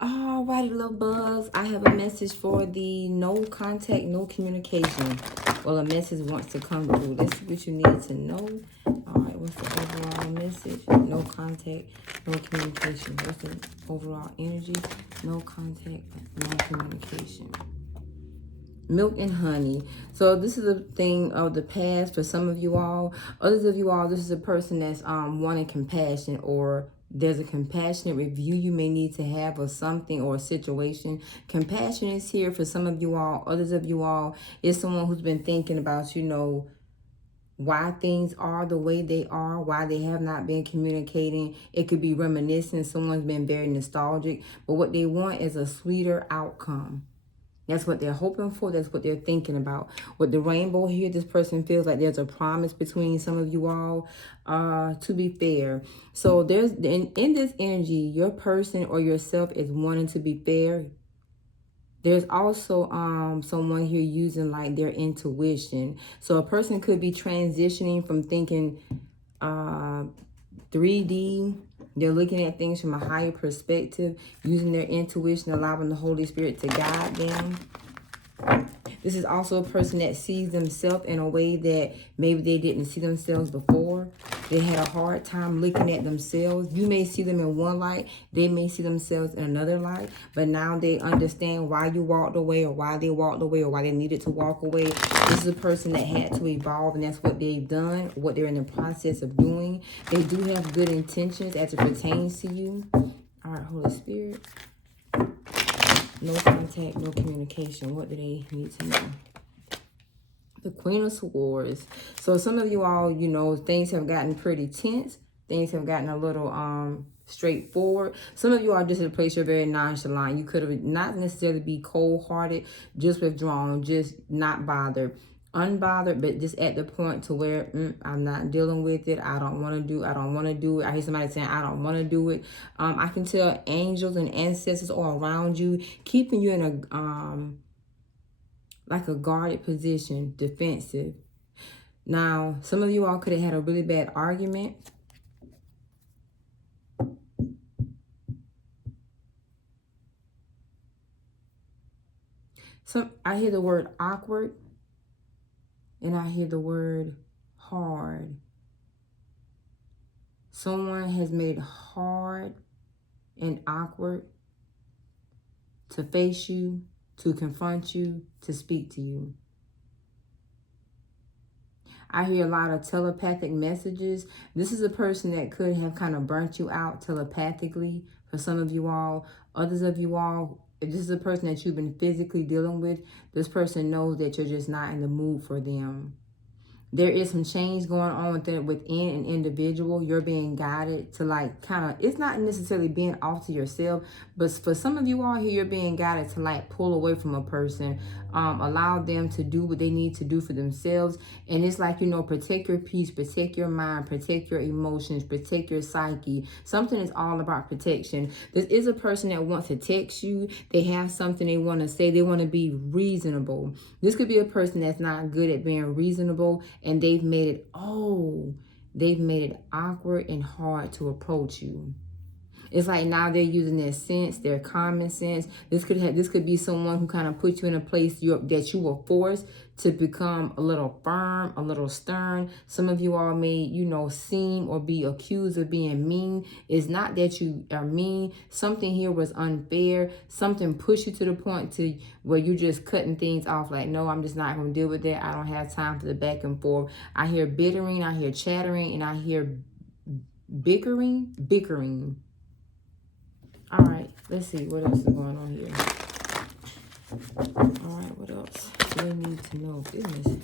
Alrighty, little bugs. I have a message for the no contact, no communication. Well, a message wants to come through. Let's see what you need to know. Alright, what's the overall message? No contact, no communication. What's the overall energy? No contact, no communication. Milk and honey. So this is a thing of the past for some of you all. Others of you all, this is a person that's wanting compassion, or there's a compassionate review you may need to have of something or a situation. Compassion is here for some of you all. Others of you all is someone who's been thinking about, why things are the way they are, why they have not been communicating. It could be reminiscing. Someone's been very nostalgic, but what they want is a sweeter outcome. That's what they're hoping for. That's what they're thinking about. With the rainbow here, this person feels like there's a promise between some of you all, to be fair. So there's in this energy, your person or yourself is wanting to be fair. There's also someone here using like their intuition. So a person could be transitioning from thinking 3D. They're looking at things from a higher perspective, using their intuition, allowing the Holy Spirit to guide them. This is also a person that sees themselves in a way that maybe they didn't see themselves before. They had a hard time looking at themselves. You may see them in one light. They may see themselves in another light. But now they understand why you walked away, or why they walked away, or why they needed to walk away. This is a person that had to evolve, and that's what they've done, what they're in the process of doing. They do have good intentions as it pertains to you. All right, Holy Spirit. No contact, no communication. What do they need to know? The Queen of Swords. So some of you all, things have gotten pretty tense. Things have gotten a little straightforward. Some of you are just at a place you're very nonchalant. You could have not necessarily be cold-hearted, just withdrawn, just not bothered. Unbothered, but just at the point to where I'm not dealing with it. I don't want to do it. I hear somebody saying, I don't want to do it. I can tell angels and ancestors are around you, keeping you in a like a guarded position, defensive. Now, some of you all could have had a really bad argument. I hear the word awkward, and I hear the word hard. Someone has made it hard and awkward to face you, to confront you, to speak to you. I hear a lot of telepathic messages. This is a person that could have kind of burnt you out telepathically for some of you all. Others of you all, if this is a person that you've been physically dealing with, this person knows that you're just not in the mood for them. There is some change going on within an individual. You're being guided to it's not necessarily being off to yourself, but for some of you all here, you're being guided to pull away from a person, allow them to do what they need to do for themselves. And it's protect your peace, protect your mind, protect your emotions, protect your psyche. Something is all about protection. This is a person that wants to text you. They have something they want to say. They want to be reasonable. This could be a person that's not good at being reasonable, and they've made it awkward and hard to approach you. It's like now they're using their sense, their common sense. This could be someone who kind of put you in a place that you were forced to become a little firm, a little stern. Some of you all may, seem or be accused of being mean. It's not that you are mean. Something here was unfair. Something pushed you to the point to where you're just cutting things off. Like, no, I'm just not going to deal with that. I don't have time for the back and forth. I hear bickering, I hear chattering, and I hear bickering. All right, let's see what else is going on here. All right, what else do we need to know? Goodness.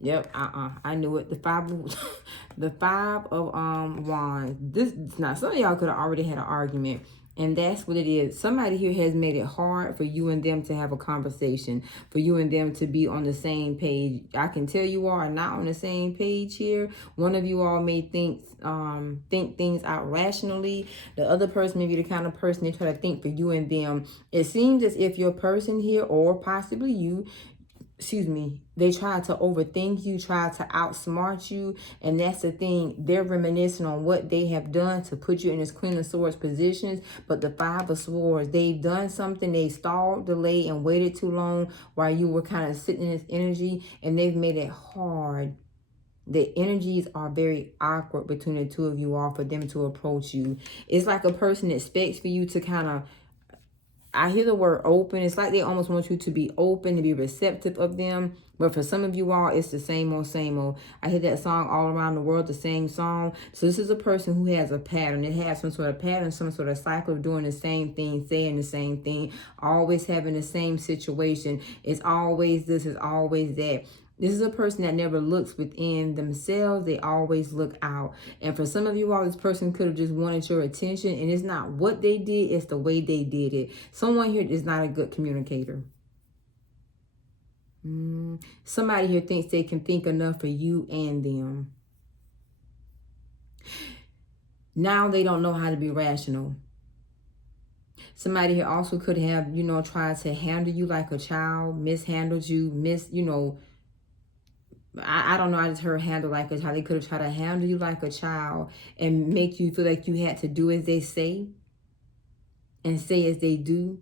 Yep, I knew it. The five of wands. This now some of y'all could have already had an argument. And that's what it is. Somebody here has made it hard for you and them to have a conversation, for you and them to be on the same page. I can tell you all are not on the same page here. One of you all may think things out rationally. The other person may be the kind of person they try to think for you and them. It seems as if your person here, or possibly you, they try to overthink you, try to outsmart you. And that's the thing. They're reminiscing on what they have done to put you in this Queen of Swords positions. But the Five of Swords, they've done something. They stalled, delayed, and waited too long while you were kind of sitting in this energy. And they've made it hard. The energies are very awkward between the two of you all for them to approach you. It's like a person expects for you to kind of, I hear the word open. It's like they almost want you to be open, to be receptive of them. But for some of you all, it's the same old, same old. I hear that song all around the world, the same song. So this is a person who has a pattern. It has some sort of pattern, some sort of cycle of doing the same thing, saying the same thing, always having the same situation. It's always this, it's always that. This is a person that never looks within themselves. They always look out. And for some of you all, this person could have just wanted your attention. And it's not what they did, it's the way they did it. Someone here is not a good communicator. Somebody here thinks they can think enough for you and them. Now they don't know how to be rational. Somebody here also could have, tried to handle you like a child, mishandled you, I don't know. I just heard handle like a child. They could have tried to handle you like a child and make you feel like you had to do as they say and say as they do.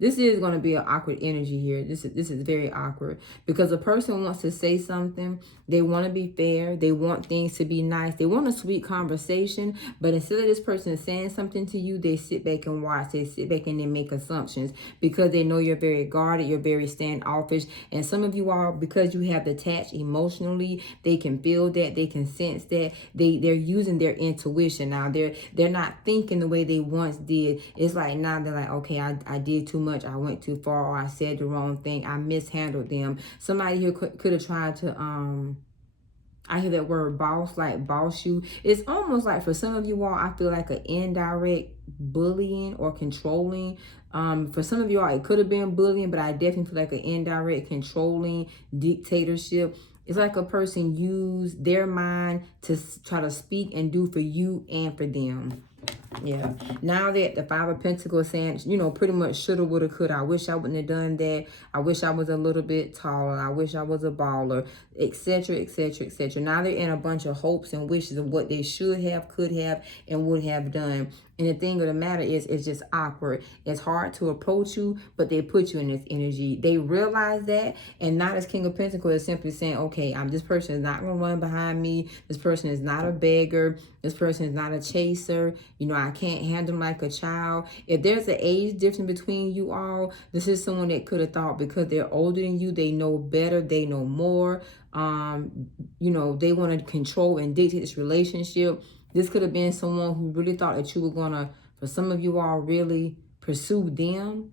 This is going to be an awkward energy here. This is very awkward because a person wants to say something. They want to be fair. They want things to be nice. They want a sweet conversation. But instead of this person saying something to you, they sit back and watch. They sit back and they make assumptions because they know you're very guarded. You're very standoffish. And some of you are, because you have detached emotionally, they can feel that. They can sense that. They're using their intuition now. They're not thinking the way they once did. It's like now they're like, okay, I did too much. I went too far, or I said the wrong thing. I mishandled them. Somebody here could have tried to, I hear that word boss, like boss you. It's almost like for some of you all, I feel like an indirect bullying or controlling. For some of you all, it could have been bullying, but I definitely feel like an indirect controlling dictatorship. It's like a person used their mind to try to speak and do for you and for them. Yeah. Now that the Five of Pentacles saying, pretty much shoulda, woulda, coulda. I wish I wouldn't have done that. I wish I was a little bit taller. I wish I was a baller, etc., etc., etc. Now they're in a bunch of hopes and wishes of what they should have, could have, and would have done. And the thing of the matter is, it's just awkward. It's hard to approach you, but they put you in this energy. They realize that, and not as King of Pentacles is simply saying, okay, this person is not going to run behind me. This person is not a beggar. This person is not a chaser. I can't handle them like a child. If there's an age difference between you all, this is someone that could have thought because they're older than you, they know better, they know more. They want to control and dictate this relationship. This could have been someone who really thought that you were going to, for some of you all, really pursue them.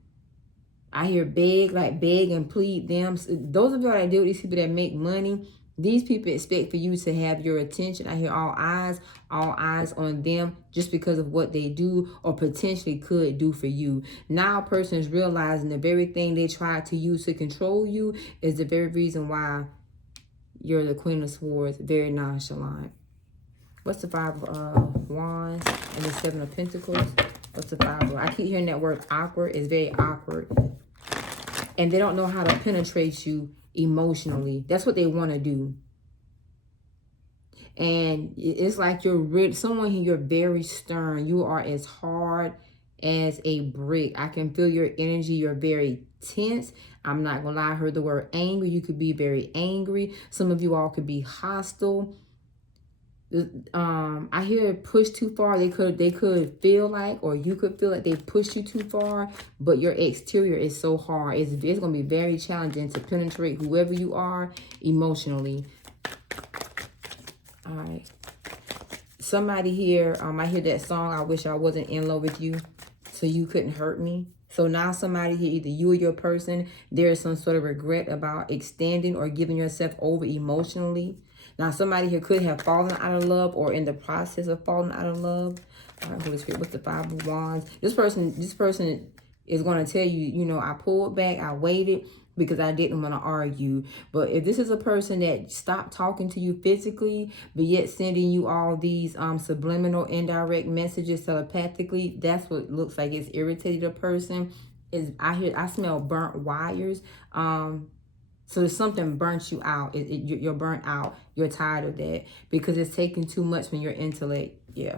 I hear beg and plead them. Those of y'all that deal with these people that make money, these people expect for you to have your attention. I hear all eyes on them just because of what they do or potentially could do for you. Now a person is realizing the very thing they tried to use to control you is the very reason why you're the Queen of Swords, very nonchalant. What's the Five of Wands and the Seven of Pentacles? What's the Five of? I keep hearing that word awkward. It's very awkward. And they don't know how to penetrate you emotionally. That's what they want to do. And it's like someone here, you're very stern. You are as hard as a brick. I can feel your energy. You're very tense. I'm not going to lie. I heard the word angry. You could be very angry. Some of you all could be hostile. I hear push too far. They could feel like, or you could feel like they pushed you too far, but your exterior is so hard. It's going to be very challenging to penetrate whoever you are emotionally. All right. Somebody here, I hear that song, I wish I wasn't in love with you, so you couldn't hurt me. So now somebody here, either you or your person, there is some sort of regret about extending or giving yourself over emotionally. Now, somebody here could have fallen out of love or in the process of falling out of love. All right, Holy Spirit, what's the Five of Wands? This person is going to tell you, I pulled back, I waited because I didn't want to argue. But if this is a person that stopped talking to you physically, but yet sending you all these subliminal, indirect messages telepathically, that's what looks like it's irritated a person. I smell burnt wires. So there's something burnt you out. You're burnt out. You're tired of that because it's taking too much from your intellect. Yeah.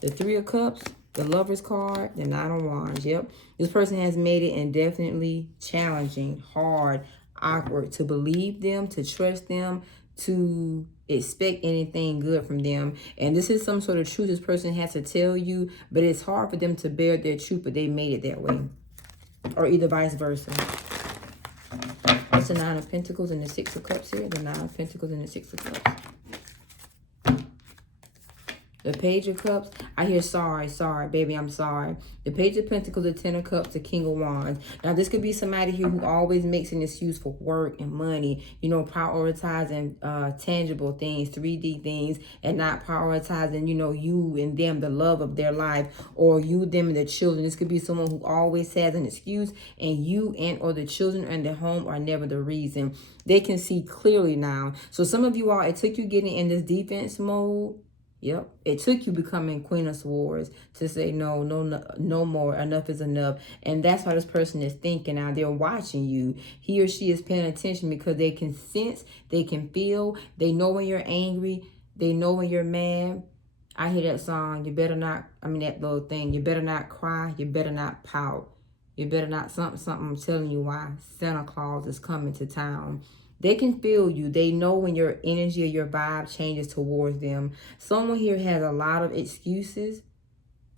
The Three of Cups, the Lover's card, the Nine of Wands. Yep. This person has made it indefinitely challenging, hard, awkward to believe them, to trust them, to expect anything good from them. And this is some sort of truth this person has to tell you, but it's hard for them to bear their truth, but they made it that way. Or either vice versa. What's the Nine of Pentacles and the Six of Cups here? The Nine of Pentacles and the Six of Cups. The Page of Cups, I hear sorry, baby, I'm sorry. The Page of Pentacles, the Ten of Cups, the King of Wands. Now, this could be somebody here who always makes an excuse for work and money, you know, prioritizing tangible things, 3D things, and not prioritizing, you know, you and them, the love of their life, or you, them, and the children. This could be someone who always has an excuse, and you and or the children and the home are never the reason. They can see clearly now. So some of you all, it took you getting in this defense mode. Yep. It took you becoming Queen of Swords to say no more. Enough is enough. And that's how this person is thinking now. They're watching you. He or she is paying attention because they can sense, they can feel, they know when you're angry, they know when you're mad. I hear that song, you better not, that little thing, you better not cry, you better not pout. You better not something, I'm telling you why. Santa Claus is coming to town. They can feel you. They know when your energy or your vibe changes towards them. Someone here has a lot of excuses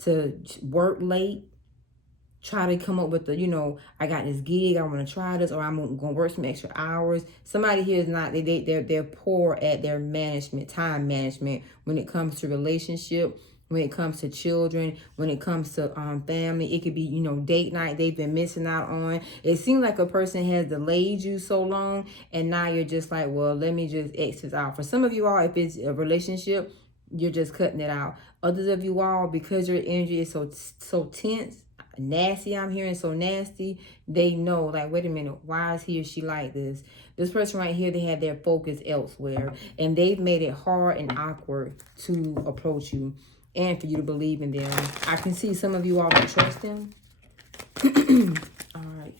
to work late. Try to come up with the, you know, I got this gig, I want to try this, or I'm going to work some extra hours. Somebody here is not, they're poor at their management, time management, when it comes to relationship, when it comes to children, when it comes to family. It could be, you know, date night they've been missing out on. It seems like a person has delayed you so long, and now you're just like, well, let me just exit out. For some of you all, if it's a relationship, you're just cutting it out. Others of you all, because your energy is so tense, nasty, I'm hearing so nasty, they know, like, wait a minute, why is he or she like this? This person right here, they have their focus elsewhere, and they've made it hard and awkward to approach you and for you to believe in them. I can see some of you all don't trust them. All right.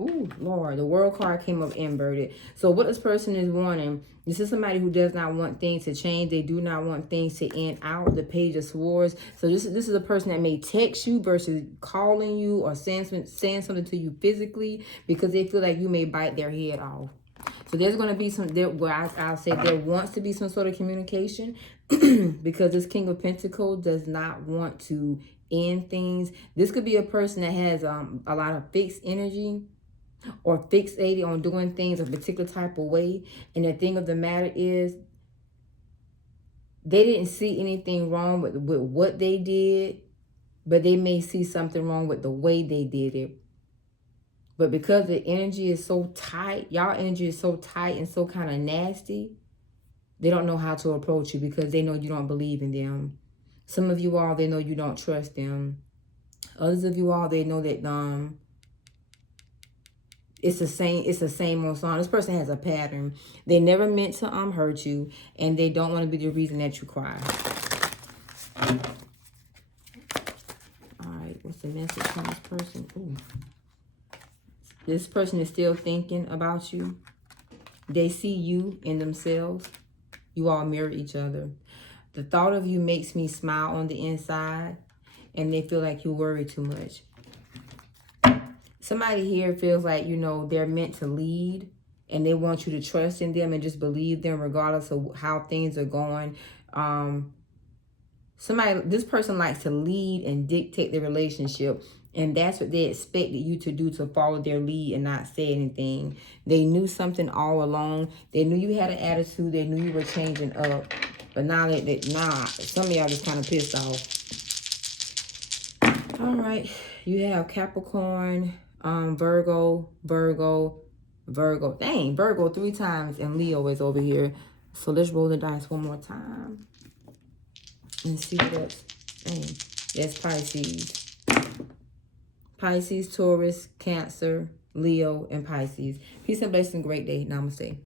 Ooh, Lord, the World card came up inverted. So what this person is wanting, this is somebody who does not want things to change. They do not want things to end out. The Page of Swords. So this is a person that may text you versus calling you or saying something to you physically because they feel like you may bite their head off. So there's going to be I'll say there wants to be some sort of communication because this King of Pentacles does not want to end things. This could be a person that has a lot of fixed energy or fixated on doing things a particular type of way. And the thing of the matter is, they didn't see anything wrong with what they did, but they may see something wrong with the way they did it. But because the energy is so tight, y'all energy is so tight and so kind of nasty, they don't know how to approach you because they know you don't believe in them. Some of you all, they know you don't trust them. Others of you all, they know that it's the same old song. This person has a pattern. They never meant to hurt you, and they don't want to be the reason that you cry. All right, what's the message from this person? Ooh. This person is still thinking about you. They see you in themselves. You all mirror each other. The thought of you makes me smile on the inside, and they feel like you worry too much. Somebody here feels like, you know, they're meant to lead, and they want you to trust in them and just believe them regardless of how things are going. This person likes to lead and dictate the relationship. And that's what they expected you to do, to follow their lead and not say anything. They knew something all along. They knew you had an attitude. They knew you were changing up. But now some of y'all just kind of pissed off. All right. You have Capricorn, Virgo. Dang, Virgo 3 times. And Leo is over here. So let's roll the dice one more time. And see what else. Dang. That's Pisces. Pisces, Taurus, Cancer, Leo, and Pisces. Peace and blessings. Great day. Namaste.